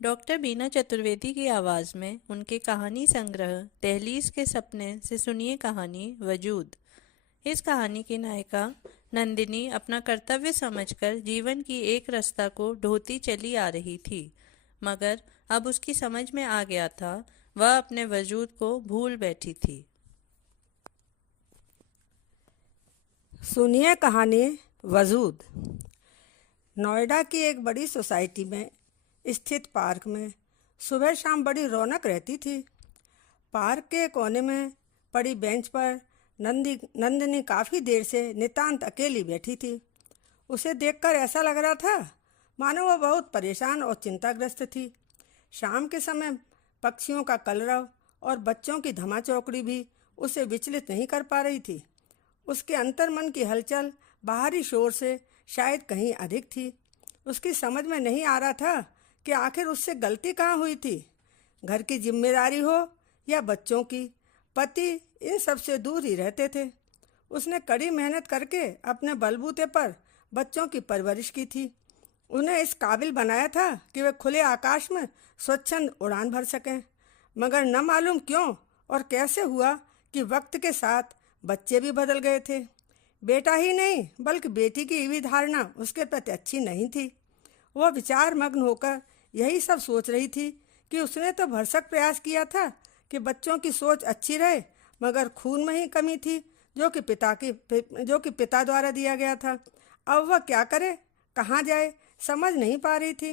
Doctor बीना चतुर्वेदी की आवाज़ में उनके कहानी संग्रह दहलीज के सपने से सुनिए कहानी वजूद। इस कहानी की नायिका नंदिनी अपना कर्तव्य समझकर जीवन की एक रास्ता को ढोती चली आ रही थी, मगर अब उसकी समझ में आ गया था वह अपने वजूद को भूल बैठी थी। सुनिए कहानी वजूद। नोएडा की एक बड़ी सोसाइटी में स्थित पार्क में सुबह शाम बड़ी रौनक रहती थी। पार्क के कोने में पड़ी बेंच पर नंदिनी काफ़ी देर से नितांत अकेली बैठी थी। उसे देखकर ऐसा लग रहा था मानो वह बहुत परेशान और चिंताग्रस्त थी। शाम के समय पक्षियों का कलरव और बच्चों की धमाचौकड़ी भी उसे विचलित नहीं कर पा रही थी। उसके अंतर्मन की हलचल बाहरी शोर से शायद कहीं अधिक थी। उसकी समझ में नहीं आ रहा था कि आखिर उससे गलती कहाँ हुई थी। घर की जिम्मेदारी हो या बच्चों की, पति इन सब से दूर ही रहते थे। उसने कड़ी मेहनत करके अपने बलबूते पर बच्चों की परवरिश की थी, उन्हें इस काबिल बनाया था कि वे खुले आकाश में स्वच्छंद उड़ान भर सकें। मगर न मालूम क्यों और कैसे हुआ कि वक्त के साथ बच्चे भी बदल गए थे। बेटा ही नहीं बल्कि बेटी की भी धारणा उसके प्रति अच्छी नहीं थी। वह विचार मग्न होकर यही सब सोच रही थी कि उसने तो भरसक प्रयास किया था कि बच्चों की सोच अच्छी रहे, मगर खून में ही कमी थी जो कि पिता द्वारा दिया गया था। अब वह क्या करे, कहाँ जाए, समझ नहीं पा रही थी।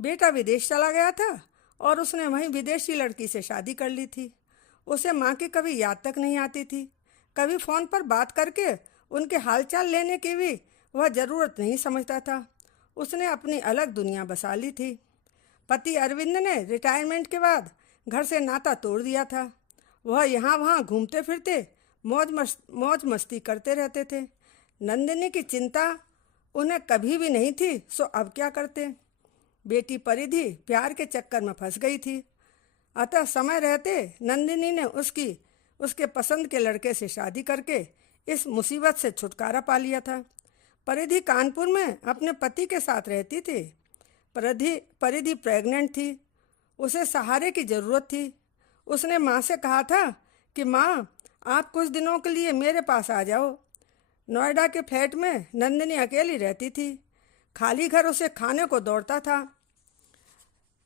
बेटा विदेश चला गया था और उसने वहीं विदेशी लड़की से शादी कर ली थी। उसे माँ की कभी याद तक नहीं आती थी। कभी फ़ोन पर बात करके उनके हालचाल लेने की भी वह ज़रूरत नहीं समझता था। उसने अपनी अलग दुनिया बसा ली थी। पति अरविंद ने रिटायरमेंट के बाद घर से नाता तोड़ दिया था। वह यहाँ वहाँ घूमते फिरते मौज मस्ती करते रहते थे। नंदिनी की चिंता उन्हें कभी भी नहीं थी, सो अब क्या करते। बेटी परिधि प्यार के चक्कर में फंस गई थी, अतः समय रहते नंदिनी ने उसके पसंद के लड़के से शादी करके इस मुसीबत से छुटकारा पा लिया था। परिधि कानपुर में अपने पति के साथ रहती थी। परिधि प्रेग्नेंट थी, उसे सहारे की ज़रूरत थी। उसने माँ से कहा था कि माँ, आप कुछ दिनों के लिए मेरे पास आ जाओ। नोएडा के फ्लैट में नंदिनी अकेली रहती थी। खाली घर उसे खाने को दौड़ता था।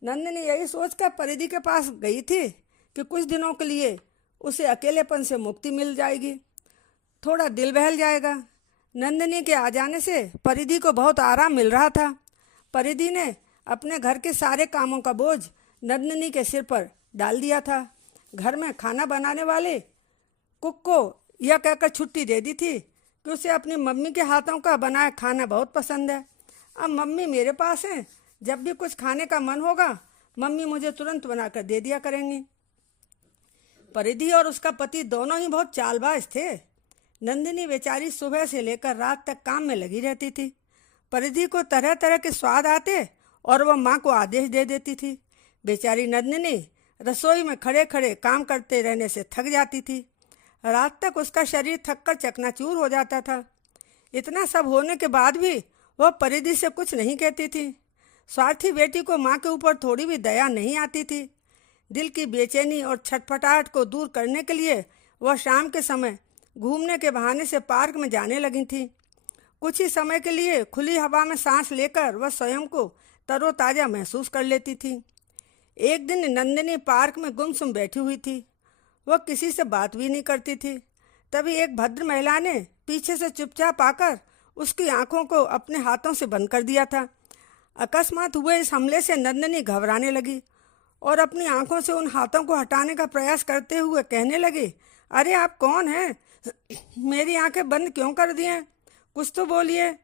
नंदिनी यही सोचकर परिधि के पास गई थी कि कुछ दिनों के लिए उसे अकेलेपन से मुक्ति मिल जाएगी, थोड़ा दिल बहल जाएगा। नंदिनी के आ जाने से परिधि को बहुत आराम मिल रहा था। परिधि ने अपने घर के सारे कामों का बोझ नंदिनी के सिर पर डाल दिया था। घर में खाना बनाने वाले कुक को यह कहकर छुट्टी दे दी थी कि उसे अपनी मम्मी के हाथों का बनाया खाना बहुत पसंद है। अब मम्मी मेरे पास है, जब भी कुछ खाने का मन होगा मम्मी मुझे तुरंत बनाकर दे दिया करेंगी। परिधि और उसका पति दोनों ही बहुत चालबाज थे। नंदिनी बेचारी सुबह से लेकर रात तक काम में लगी रहती थी। परिधि को तरह तरह के स्वाद आते और वह माँ को आदेश दे देती थी। बेचारी नंदिनी रसोई में खड़े खड़े काम करते रहने से थक जाती थी। रात तक उसका शरीर थककर चकनाचूर हो जाता था। इतना सब होने के बाद भी वह परिधि से कुछ नहीं कहती थी। स्वार्थी बेटी को माँ के ऊपर थोड़ी भी दया नहीं आती थी। दिल की बेचैनी और छटपटाहट को दूर करने के लिए वह शाम के समय घूमने के बहाने से पार्क में जाने लगी थी। कुछ ही समय के लिए खुली हवा में सांस लेकर वह स्वयं को तरोताज़ा महसूस कर लेती थी। एक दिन नंदिनी पार्क में गुमसुम बैठी हुई थी। वह किसी से बात भी नहीं करती थी। तभी एक भद्र महिला ने पीछे से चुपचाप आकर उसकी आंखों को अपने हाथों से बंद कर दिया था। अकस्मात हुए इस हमले से नंदिनी घबराने लगी और अपनी आंखों से उन हाथों को हटाने का प्रयास करते हुए कहने लगी, अरे आप कौन हैं? मेरी आंखें बंद क्यों कर दी हैं? कुछ तो बोलिए।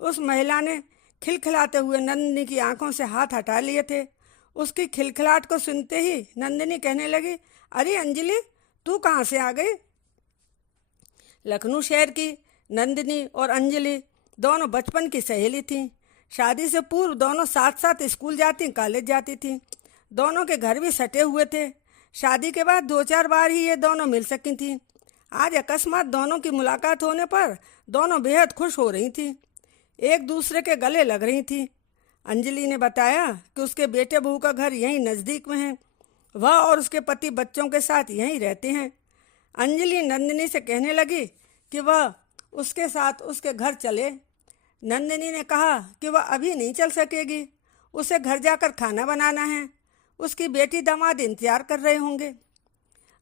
उस महिला ने खिलखिलाते हुए नंदिनी की आंखों से हाथ हटा लिए थे। उसकी खिलखिलाहट को सुनते ही नंदिनी कहने लगी, अरे अंजलि, तू कहाँ से आ गई? लखनऊ शहर की नंदिनी और अंजलि दोनों बचपन की सहेली थीं। शादी से पूर्व दोनों साथ साथ स्कूल जाती, कॉलेज जाती थीं। दोनों के घर भी सटे हुए थे। शादी के बाद 2-4 बार ही ये दोनों मिल सकी थीं। आज अकस्मात दोनों की मुलाकात होने पर दोनों बेहद खुश हो रही थीं, एक दूसरे के गले लग रही थीं। अंजलि ने बताया कि उसके बेटे बहू का घर यहीं नज़दीक में है। वह और उसके पति बच्चों के साथ यहीं रहते हैं। अंजलि नंदिनी से कहने लगी कि वह उसके साथ उसके घर चले। नंदिनी ने कहा कि वह अभी नहीं चल सकेगी, उसे घर जाकर खाना बनाना है। उसकी बेटी दामाद इंतजार कर रहे होंगे।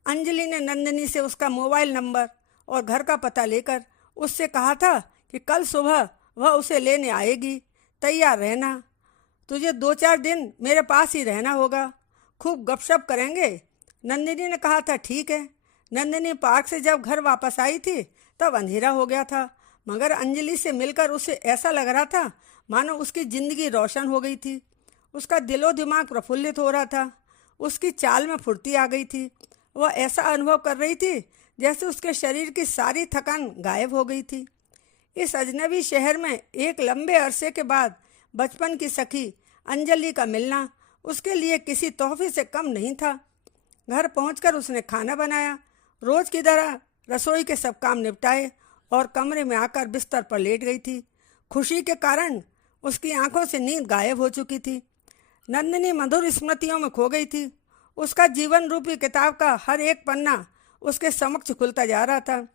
अंजलि ने नंदिनी से उसका मोबाइल नंबर और घर का पता लेकर उससे कहा था कि कल सुबह वह उसे लेने आएगी, तैयार रहना। तुझे 2-4 दिन मेरे पास ही रहना होगा, खूब गपशप करेंगे। नंदिनी ने कहा था ठीक है। नंदिनी पार्क से जब घर वापस आई थी तब अंधेरा हो गया था, मगर अंजलि से मिलकर उसे ऐसा लग रहा था मानो उसकी ज़िंदगी रोशन हो गई थी। उसका दिलो दिमाग प्रफुल्लित हो रहा था, उसकी चाल में फुर्ती आ गई थी। वह ऐसा अनुभव कर रही थी जैसे उसके शरीर की सारी थकान गायब हो गई थी। इस अजनबी शहर में एक लंबे अरसे के बाद बचपन की सखी अंजलि का मिलना उसके लिए किसी तोहफे से कम नहीं था। घर पहुंचकर उसने खाना बनाया, रोज की तरह रसोई के सब काम निपटाए और कमरे में आकर बिस्तर पर लेट गई थी। खुशी के कारण उसकी आंखों से नींद गायब हो चुकी थी। नंदिनी मधुर स्मृतियों में खो गई थी। उसका जीवन रूपी किताब का हर एक पन्ना उसके समक्ष खुलता जा रहा था।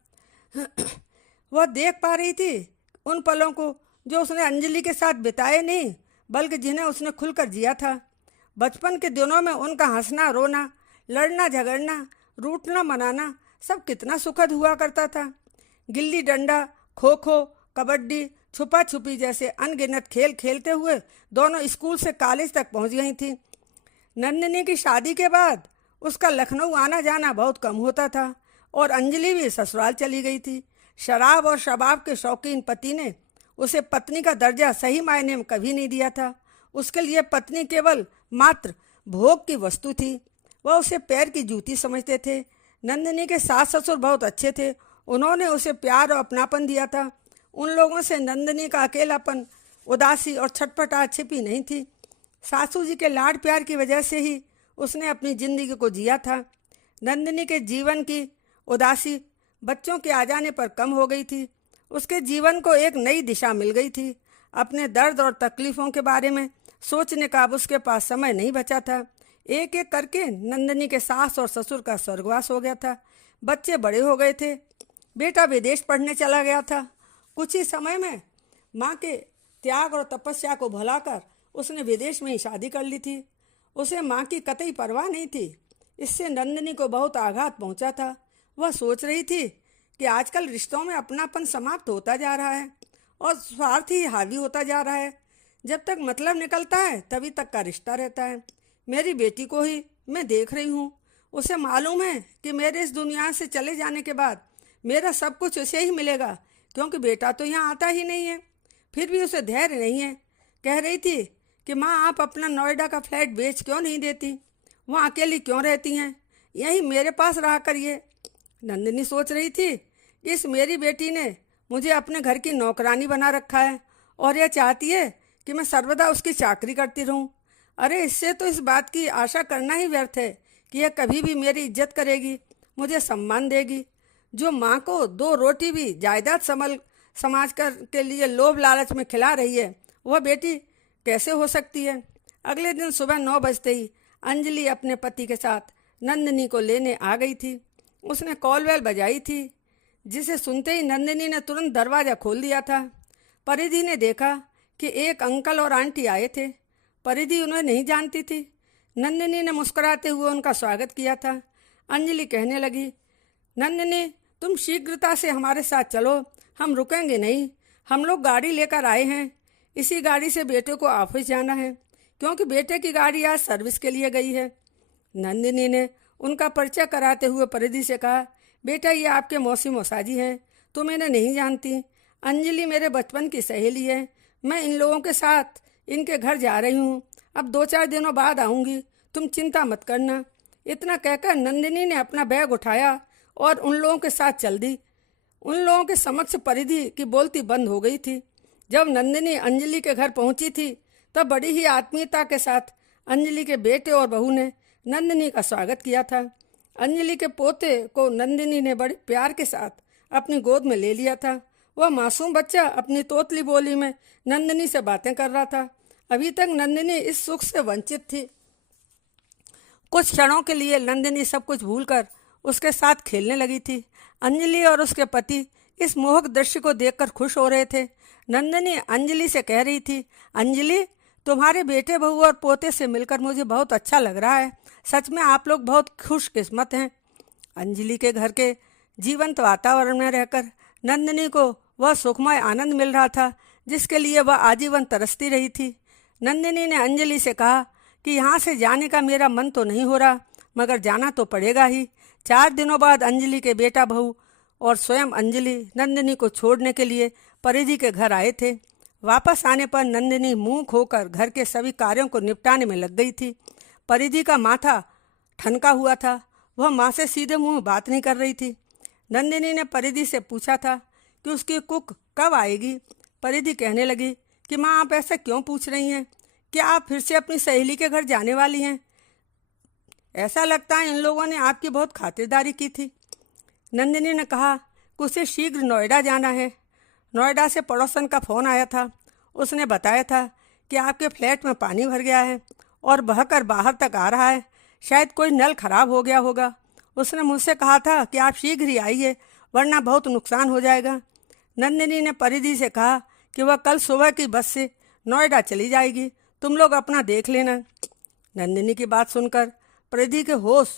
वह देख पा रही थी उन पलों को जो उसने अंजलि के साथ बिताए नहीं, बल्कि जिन्हें उसने खुलकर जिया था। बचपन के दिनों में उनका हंसना रोना, लड़ना झगड़ना, रूठना मनाना सब कितना सुखद हुआ करता था। गिल्ली डंडा, खो खो, कबड्डी, छुपा छुपी जैसे अनगिनत खेल खेलते हुए दोनों स्कूल से कॉलेज तक पहुंच गई थी। नंदिनी की शादी के बाद उसका लखनऊ आना जाना बहुत कम होता था और अंजलि भी ससुराल चली गई थी। शराब और शबाब के शौकीन पति ने उसे पत्नी का दर्जा सही मायने में कभी नहीं दिया था। उसके लिए पत्नी केवल मात्र भोग की वस्तु थी। वह उसे पैर की जूती समझते थे। नंदिनी के सास ससुर बहुत अच्छे थे, उन्होंने उसे प्यार और अपनापन दिया था। उन लोगों से नंदिनी का अकेलापन, उदासी और छटपटाहट छिपी नहीं थी। सासू जी के लाड प्यार की वजह से ही उसने अपनी जिंदगी को जिया था। नंदिनी के जीवन की उदासी बच्चों के आ जाने पर कम हो गई थी। उसके जीवन को एक नई दिशा मिल गई थी। अपने दर्द और तकलीफ़ों के बारे में सोचने का अब उसके पास समय नहीं बचा था। एक एक करके नंदिनी के सास और ससुर का स्वर्गवास हो गया था। बच्चे बड़े हो गए थे। बेटा विदेश पढ़ने चला गया था। कुछ ही समय में माँ के त्याग और तपस्या को भुलाकर उसने विदेश में ही शादी कर ली थी। उसे माँ की कतई परवाह नहीं थी। इससे नंदिनी को बहुत आघात पहुंचा था। वह सोच रही थी कि आजकल रिश्तों में अपनापन समाप्त होता जा रहा है और स्वार्थ ही हावी होता जा रहा है। जब तक मतलब निकलता है तभी तक का रिश्ता रहता है। मेरी बेटी को ही मैं देख रही हूँ। उसे मालूम है कि मेरे इस दुनिया से चले जाने के बाद मेरा सब कुछ उसे ही मिलेगा, क्योंकि बेटा तो यहाँ आता ही नहीं है। फिर भी उसे धैर्य नहीं है। कह रही थी कि माँ, आप अपना नोएडा का फ्लैट बेच क्यों नहीं देती? वहाँ अकेली क्यों रहती हैं? यहीं मेरे पास रहा करिए। नंदिनी सोच रही थी, इस मेरी बेटी ने मुझे अपने घर की नौकरानी बना रखा है और यह चाहती है कि मैं सर्वदा उसकी चाकरी करती रहूं। अरे, इससे तो इस बात की आशा करना ही व्यर्थ है कि यह कभी भी मेरी इज्जत करेगी, मुझे सम्मान देगी। जो माँ को 2 रोटी भी जायदाद समाज के लिए लोभ लालच में खिला रही है, वह बेटी कैसे हो सकती है? अगले दिन सुबह 9 बजते ही अंजलि अपने पति के साथ नंदिनी को लेने आ गई थी। उसने कॉलबेल बजाई थी, जिसे सुनते ही नंदिनी ने तुरंत दरवाज़ा खोल दिया था। परिधि ने देखा कि एक अंकल और आंटी आए थे। परिधि उन्हें नहीं जानती थी। नंदिनी ने मुस्कुराते हुए उनका स्वागत किया था। अंजलि कहने लगी, नंदिनी, तुम शीघ्रता से हमारे साथ चलो, हम रुकेंगे नहीं। हम लोग गाड़ी लेकर आए हैं। इसी गाड़ी से बेटे को ऑफिस जाना है, क्योंकि बेटे की गाड़ी आज सर्विस के लिए गई है। नंदिनी ने उनका परिचय कराते हुए परिधि से कहा, बेटा, ये आपके मौसी मौसाजी हैं, तुम इन्हें नहीं जानती। अंजलि मेरे बचपन की सहेली है। मैं इन लोगों के साथ इनके घर जा रही हूँ। अब 2-4 दिनों बाद आऊँगी, तुम चिंता मत करना। इतना कहकर नंदिनी ने अपना बैग उठाया और उन लोगों के साथ चल दी। उन लोगों के समक्ष परिधि की बोलती बंद हो गई थी। जब नंदिनी अंजलि के घर पहुंची थी तब बड़ी ही आत्मीयता के साथ अंजलि के बेटे और बहू ने नंदिनी का स्वागत किया था। अंजलि के पोते को नंदिनी ने बड़े प्यार के साथ अपनी गोद में ले लिया था। वह मासूम बच्चा अपनी तोतली बोली में नंदिनी से बातें कर रहा था। अभी तक नंदिनी इस सुख से वंचित थी। कुछ क्षणों के लिए नंदिनी सब कुछ भूलकर उसके साथ खेलने लगी थी। अंजलि और उसके पति इस मोहक दृश्य को देखकर खुश हो रहे थे। नंदिनी अंजलि से कह रही थी, अंजलि, तुम्हारे बेटे बहू और पोते से मिलकर मुझे बहुत अच्छा लग रहा है। सच में आप लोग बहुत खुशकिस्मत हैं। अंजलि के घर के जीवंत वातावरण में रहकर नंदिनी को वह सुखमय आनंद मिल रहा था जिसके लिए वह आजीवन तरसती रही थी। नंदिनी ने अंजलि से कहा कि यहाँ से जाने का मेरा मन तो नहीं हो रहा, मगर जाना तो पड़ेगा ही। 4 दिनों बाद अंजलि के बेटा बहू और स्वयं अंजलि नंदिनी को छोड़ने के लिए परिधि के घर आए थे। वापस आने पर नंदिनी मुंह खोकर घर के सभी कार्यों को निपटाने में लग गई थी। परिधि का माथा ठनका हुआ था। वह माँ से सीधे मुंह बात नहीं कर रही थी। नंदिनी ने परिधि से पूछा था कि उसकी कुक कब आएगी। परिधि कहने लगी कि माँ, आप ऐसा क्यों पूछ रही हैं? क्या आप फिर से अपनी सहेली के घर जाने वाली हैं? ऐसा लगता है इन लोगों ने आपकी बहुत खातिरदारी की थी। नंदिनी ने कहा कि उसे शीघ्र नोएडा जाना है। नोएडा से पड़ोसन का फ़ोन आया था। उसने बताया था कि आपके फ्लैट में पानी भर गया है और बहकर बाहर तक आ रहा है। शायद कोई नल खराब हो गया होगा। उसने मुझसे कहा था कि आप शीघ्र ही आइए, वरना बहुत नुकसान हो जाएगा। नंदिनी ने परिधि से कहा कि वह कल सुबह की बस से नोएडा चली जाएगी, तुम लोग अपना देख लेना। नंदिनी की बात सुनकर परिधि के होश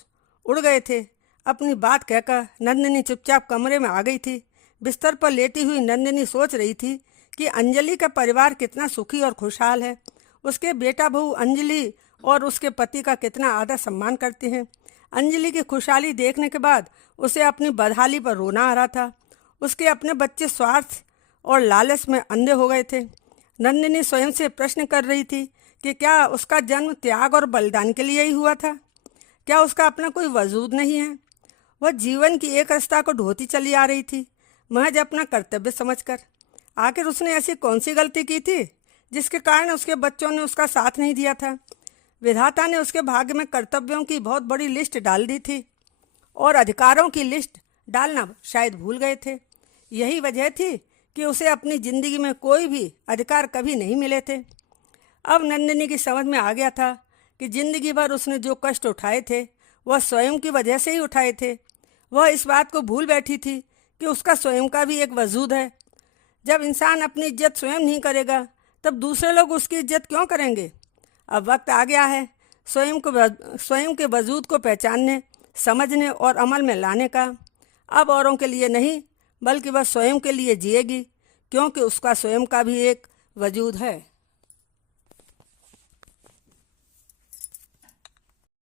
उड़ गए थे। अपनी बात कहकर नंदिनी चुपचाप कमरे में आ गई थी। बिस्तर पर लेटी हुई नंदिनी सोच रही थी कि अंजलि का परिवार कितना सुखी और खुशहाल है। उसके बेटा बहू अंजलि और उसके पति का कितना आदर सम्मान करते हैं। अंजलि की खुशहाली देखने के बाद उसे अपनी बदहाली पर रोना आ रहा था। उसके अपने बच्चे स्वार्थ और लालच में अंधे हो गए थे। नंदिनी स्वयं से प्रश्न कर रही थी कि क्या उसका जन्म त्याग और बलिदान के लिए ही हुआ था? क्या उसका अपना कोई वजूद नहीं है? वह जीवन की एक रास्ता को ढोती चली आ रही थी, महज अपना कर्तव्य समझकर। आखिर उसने ऐसी कौन सी गलती की थी जिसके कारण उसके बच्चों ने उसका साथ नहीं दिया था? विधाता ने उसके भाग्य में कर्तव्यों की बहुत बड़ी लिस्ट डाल दी थी और अधिकारों की लिस्ट डालना शायद भूल गए थे। यही वजह थी कि उसे अपनी जिंदगी में कोई भी अधिकार कभी नहीं मिले थे। अब नंदिनी की समझ में आ गया था कि जिंदगी भर उसने जो कष्ट उठाए थे वह स्वयं की वजह से ही उठाए थे। वह इस बात को भूल बैठी थी कि उसका स्वयं का भी एक वजूद है। जब इंसान अपनी इज्जत स्वयं नहीं करेगा तब दूसरे लोग उसकी इज्जत क्यों करेंगे? अब वक्त आ गया है स्वयं के वजूद को पहचानने, समझने और अमल में लाने का। अब औरों के लिए नहीं, बल्कि वह स्वयं के लिए जिएगी, क्योंकि उसका स्वयं का भी एक वजूद है।